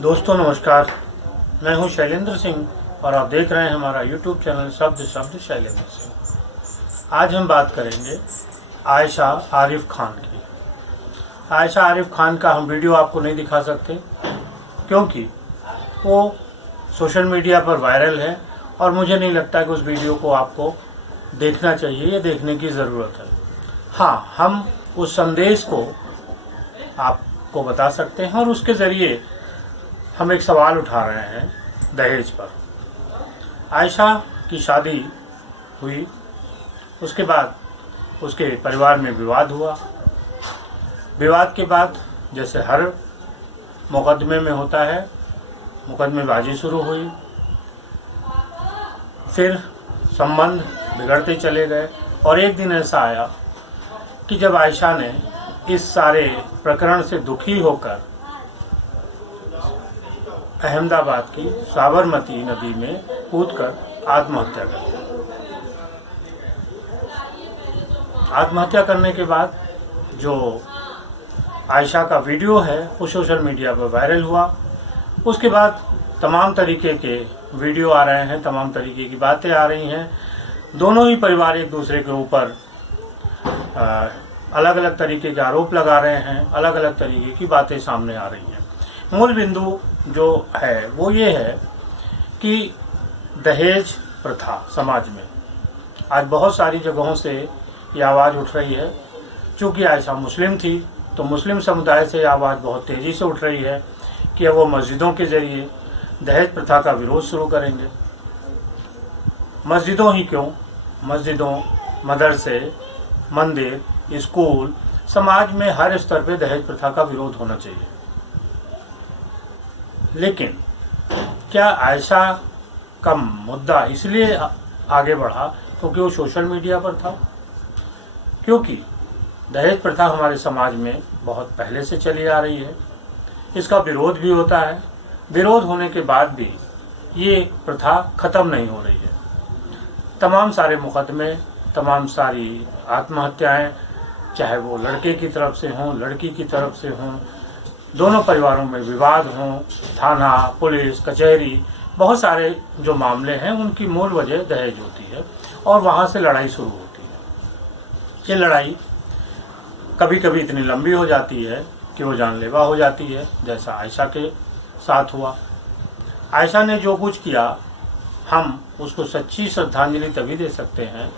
दोस्तों नमस्कार, मैं हूं शैलेंद्र सिंह और आप देख रहे हैं हमारा YouTube चैनल शब्द शैलेंद्र सिंह। आज हम बात करेंगे आयशा आरिफ खान की। आयशा आरिफ खान का हम वीडियो आपको नहीं दिखा सकते क्योंकि वो सोशल मीडिया पर वायरल है और मुझे नहीं लगता कि उस वीडियो को आपको देखना चाहिए या देखने की ज़रूरत है। हाँ, हम उस संदेश को आपको बता सकते हैं और उसके ज़रिए हम एक सवाल उठा रहे हैं दहेज पर। आयशा की शादी हुई, उसके बाद उसके परिवार में विवाद हुआ। विवाद के बाद जैसे हर मुकदमे में होता है, मुकदमेबाजी शुरू हुई। फिर संबंध बिगड़ते चले गए और एक दिन ऐसा आया कि जब आयशा ने इस सारे प्रकरण से दुखी होकर अहमदाबाद की साबरमती नदी में कूदकर आत्महत्या कर ली। आत्महत्या करने के बाद जो आयशा का वीडियो है वो सोशल मीडिया पर वायरल हुआ। उसके बाद तमाम तरीके के वीडियो आ रहे हैं, तमाम तरीके की बातें आ रही हैं। दोनों ही परिवार एक दूसरे के ऊपर अलग अलग तरीके के आरोप लगा रहे हैं, अलग अलग तरीके की बातें सामने आ रही हैं। मूल बिंदु जो है वो ये है कि दहेज प्रथा समाज में आज बहुत सारी जगहों से ये आवाज़ उठ रही है। चूँकि आयशा मुस्लिम थी तो मुस्लिम समुदाय से आवाज़ बहुत तेज़ी से उठ रही है कि अब वो मस्जिदों के ज़रिए दहेज प्रथा का विरोध शुरू करेंगे। मस्जिदों ही क्यों, मस्जिदों, मदरसे, मंदिर, स्कूल, समाज में हर स्तर पे दहेज प्रथा का विरोध होना चाहिए। लेकिन क्या आयशा का मुद्दा इसलिए आगे बढ़ा क्योंकि वो सोशल मीडिया पर था? क्योंकि दहेज प्रथा हमारे समाज में बहुत पहले से चली आ रही है, इसका विरोध भी होता है। विरोध होने के बाद भी ये प्रथा ख़त्म नहीं हो रही है। तमाम सारे मुकदमे, तमाम सारी आत्महत्याएं, चाहे वो लड़के की तरफ से हों, लड़की की तरफ से हों, दोनों परिवारों में विवाद हों, थाना, पुलिस, कचहरी, बहुत सारे जो मामले हैं उनकी मूल वजह दहेज होती है और वहाँ से लड़ाई शुरू होती है। ये लड़ाई कभी कभी इतनी लंबी हो जाती है कि वो जानलेवा हो जाती है, जैसा आयशा के साथ हुआ। आयशा ने जो कुछ किया, हम उसको सच्ची श्रद्धांजलि तभी दे सकते हैं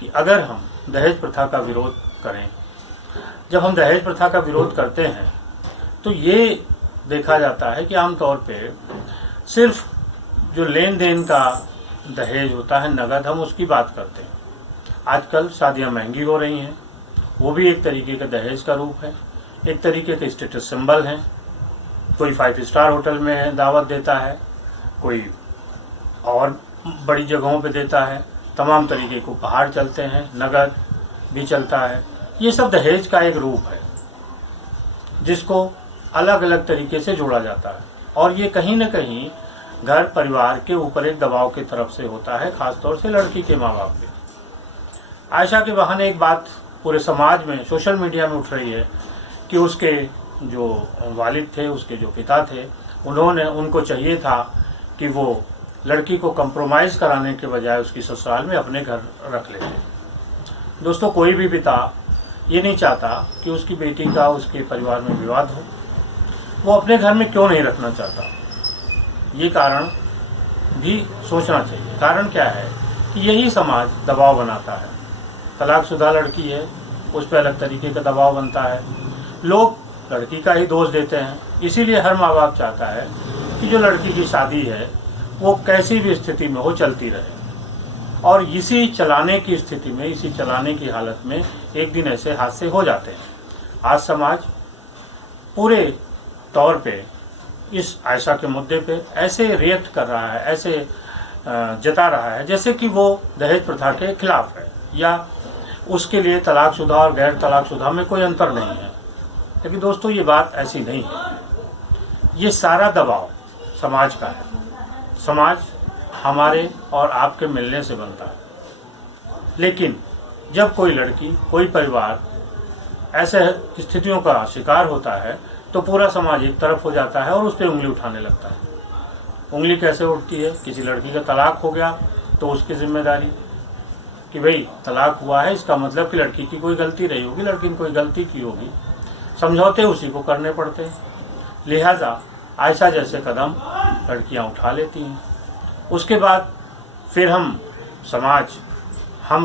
कि अगर हम दहेज प्रथा का विरोध करें। जब हम दहेज प्रथा का विरोध करते हैं तो ये देखा जाता है कि आमतौर पे सिर्फ जो लेन देन का दहेज होता है, नगद, हम उसकी बात करते हैं। आजकल शादियां महंगी हो रही हैं, वो भी एक तरीके का दहेज का रूप है, एक तरीके का स्टेटस सिंबल है। कोई 5 स्टार होटल में दावत देता है, कोई और बड़ी जगहों पे देता है, तमाम तरीके को उपहार चलते हैं, नगद भी चलता है। ये सब दहेज का एक रूप है जिसको अलग अलग तरीके से जोड़ा जाता है और ये कहीं न कहीं घर परिवार के ऊपर एक दबाव की तरफ से होता है, खासतौर से लड़की के माँ बाप पे। आयशा के बहाने एक बात पूरे समाज में, सोशल मीडिया में उठ रही है कि उसके जो वालिद थे, उसके जो पिता थे, उनको चाहिए था कि वो लड़की को कंप्रोमाइज़ कराने के बजाय उसकी ससुराल में अपने घर रख लेते। दोस्तों, कोई भी पिता ये नहीं चाहता कि उसकी बेटी का उसके परिवार में विवाद हो। वो अपने घर में क्यों नहीं रखना चाहता, ये कारण भी सोचना चाहिए। कारण क्या है कि यही समाज दबाव बनाता है। तलाकशुदा लड़की है, उस पर अलग तरीके का दबाव बनता है। लोग लड़की का ही दोष देते हैं। इसीलिए हर माँ बाप चाहता है कि जो लड़की की शादी है वो कैसी भी स्थिति में हो, चलती रहे। और इसी चलाने की स्थिति में, इसी चलाने की हालत में एक दिन ऐसे हादसे हो जाते हैं। आज समाज पूरे तौर पे इस आयशा के मुद्दे पे ऐसे रिएक्ट कर रहा है, ऐसे जता रहा है जैसे कि वो दहेज प्रथा के खिलाफ है या उसके लिए तलाकशुदा और गैर तलाकशुदा में कोई अंतर नहीं है। लेकिन दोस्तों, ये बात ऐसी नहीं है। ये सारा दबाव समाज का है। समाज हमारे और आपके मिलने से बनता है। लेकिन जब कोई लड़की, कोई परिवार ऐसे स्थितियों का शिकार होता है तो पूरा समाज एक तरफ हो जाता है और उस पर उंगली उठाने लगता है। उंगली कैसे उठती है? किसी लड़की का तलाक हो गया तो उसकी जिम्मेदारी कि भाई तलाक हुआ है, इसका मतलब कि लड़की की कोई गलती रही होगी, लड़की ने कोई गलती की होगी, समझौते उसी को करने पड़ते हैं। लिहाजा आयशा जैसे कदम लड़कियां उठा लेती हैं। उसके बाद फिर हम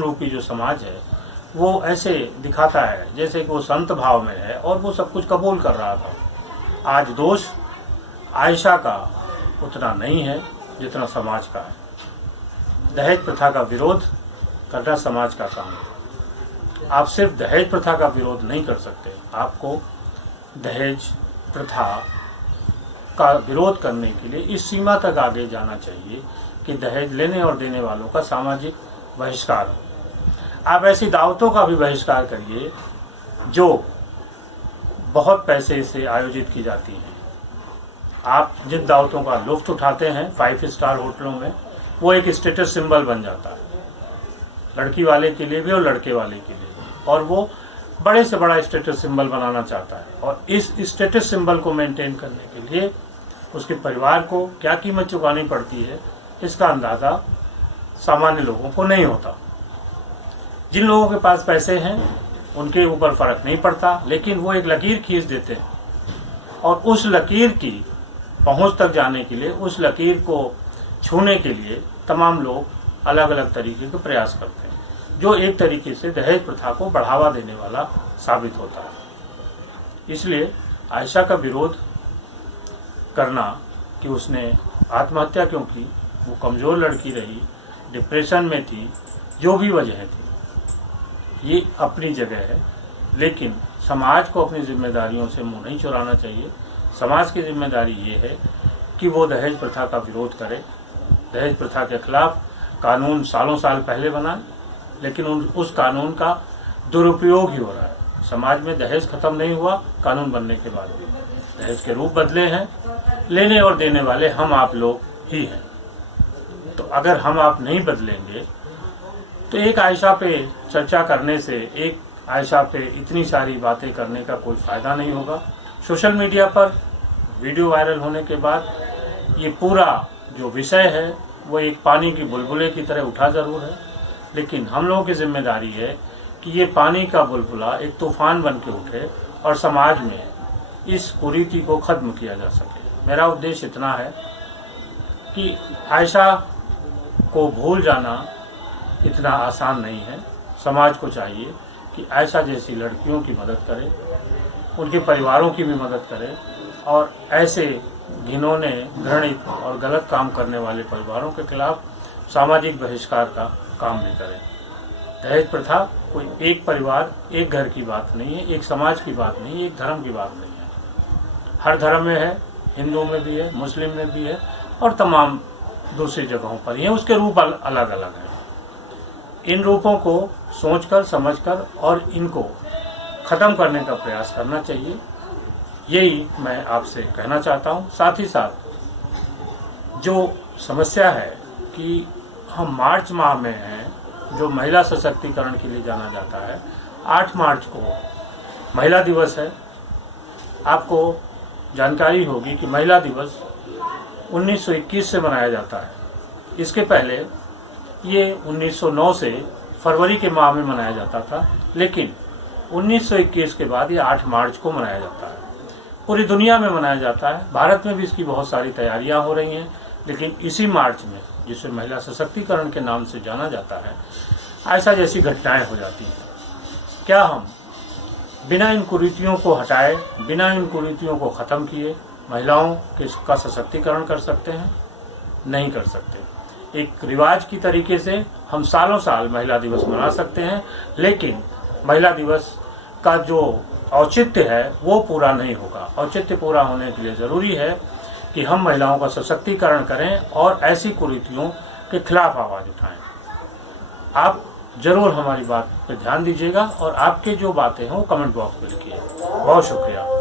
रूपी जो समाज है वो ऐसे दिखाता है जैसे कि वो संत भाव में है और वो सब कुछ कबूल कर रहा था। आज दोष आयशा का उतना नहीं है जितना समाज का है। दहेज प्रथा का विरोध करना समाज का काम है। आप सिर्फ दहेज प्रथा का विरोध नहीं कर सकते, आपको दहेज प्रथा का विरोध करने के लिए इस सीमा तक आगे जाना चाहिए कि दहेज लेने और देने वालों का सामाजिक बहिष्कार हो। आप ऐसी दावतों का भी बहिष्कार करिए जो बहुत पैसे से आयोजित की जाती हैं। आप जिन दावतों का लुत्फ उठाते हैं 5 स्टार होटलों में, वो एक स्टेटस सिंबल बन जाता है, लड़की वाले के लिए भी और लड़के वाले के लिए भी, और वो बड़े से बड़ा स्टेटस सिंबल बनाना चाहता है। और इस स्टेटस सिंबल को मेंटेन करने के लिए उसके परिवार को क्या कीमत चुकानी पड़ती है, इसका अंदाज़ा सामान्य लोगों को नहीं होता। जिन लोगों के पास पैसे हैं उनके ऊपर फर्क नहीं पड़ता, लेकिन वो एक लकीर खींच देते हैं और उस लकीर की पहुंच तक जाने के लिए, उस लकीर को छूने के लिए तमाम लोग अलग अलग तरीके के प्रयास करते हैं, जो एक तरीके से दहेज प्रथा को बढ़ावा देने वाला साबित होता है। इसलिए आयशा का विरोध करना कि उसने आत्महत्या क्यों की, वो कमज़ोर लड़की रही, डिप्रेशन में थी, जो भी वजह थी, ये अपनी जगह है। लेकिन समाज को अपनी जिम्मेदारियों से मुंह नहीं चुराना चाहिए। समाज की जिम्मेदारी ये है कि वो दहेज प्रथा का विरोध करे। दहेज प्रथा के खिलाफ कानून सालों साल पहले बना, लेकिन उस कानून का दुरुपयोग ही हो रहा है। समाज में दहेज खत्म नहीं हुआ कानून बनने के बाद भी, दहेज के रूप बदले हैं। लेने और देने वाले हम आप लोग ही हैं। तो अगर हम आप नहीं बदलेंगे तो एक आयशा पे चर्चा करने से, एक आयशा पे इतनी सारी बातें करने का कोई फ़ायदा नहीं होगा। सोशल मीडिया पर वीडियो वायरल होने के बाद ये पूरा जो विषय है वो एक पानी की बुलबुले की तरह उठा ज़रूर है, लेकिन हम लोगों की जिम्मेदारी है कि ये पानी का बुलबुला एक तूफान बन के उठे और समाज में इस कुरीति को ख़त्म किया जा सके। मेरा उद्देश्य इतना है कि आयशा को भूल जाना इतना आसान नहीं है। समाज को चाहिए कि आयशा जैसी लड़कियों की मदद करे, उनके परिवारों की भी मदद करे और ऐसे घिनौने, घृणित और गलत काम करने वाले परिवारों के खिलाफ सामाजिक बहिष्कार का काम भी करे। दहेज प्रथा कोई एक परिवार, एक घर की बात नहीं है, एक समाज की बात नहीं है, एक धर्म की बात नहीं है। हर धर्म में है, हिंदू में भी है, मुस्लिम में भी है और तमाम दूसरी जगहों पर ही है। उसके रूप अलग अलग हैं। इन रूपों को सोचकर, समझकर और इनको ख़त्म करने का प्रयास करना चाहिए, यही मैं आपसे कहना चाहता हूँ। साथ ही साथ जो समस्या है कि हम मार्च माह में हैं, जो महिला सशक्तिकरण के लिए जाना जाता है, 8 मार्च को महिला दिवस है। आपको जानकारी होगी कि महिला दिवस 1921 से मनाया जाता है। इसके पहले ये 1909 से फरवरी के माह में मनाया जाता था, लेकिन 1921 के बाद ये 8 मार्च को मनाया जाता है। पूरी दुनिया में मनाया जाता है, भारत में भी इसकी बहुत सारी तैयारियां हो रही हैं, लेकिन इसी मार्च में, जिसे महिला सशक्तिकरण के नाम से जाना जाता है, ऐसा जैसी घटनाएं हो जाती हैं। क्या हम बिना इन कुरीतियों को हटाए, बिना इन कुरीतियों को ख़त्म किए महिलाओं का सशक्तिकरण कर सकते हैं? नहीं कर सकते। एक रिवाज की तरीके से हम सालों साल महिला दिवस मना सकते हैं, लेकिन महिला दिवस का जो औचित्य है वो पूरा नहीं होगा। औचित्य पूरा होने के लिए ज़रूरी है कि हम महिलाओं का सशक्तिकरण करें और ऐसी कुरीतियों के खिलाफ आवाज़ उठाएं। आप ज़रूर हमारी बात पर ध्यान दीजिएगा और आपके जो बातें हैं वो कमेंट बॉक्स में लिखिए। बहुत शुक्रिया।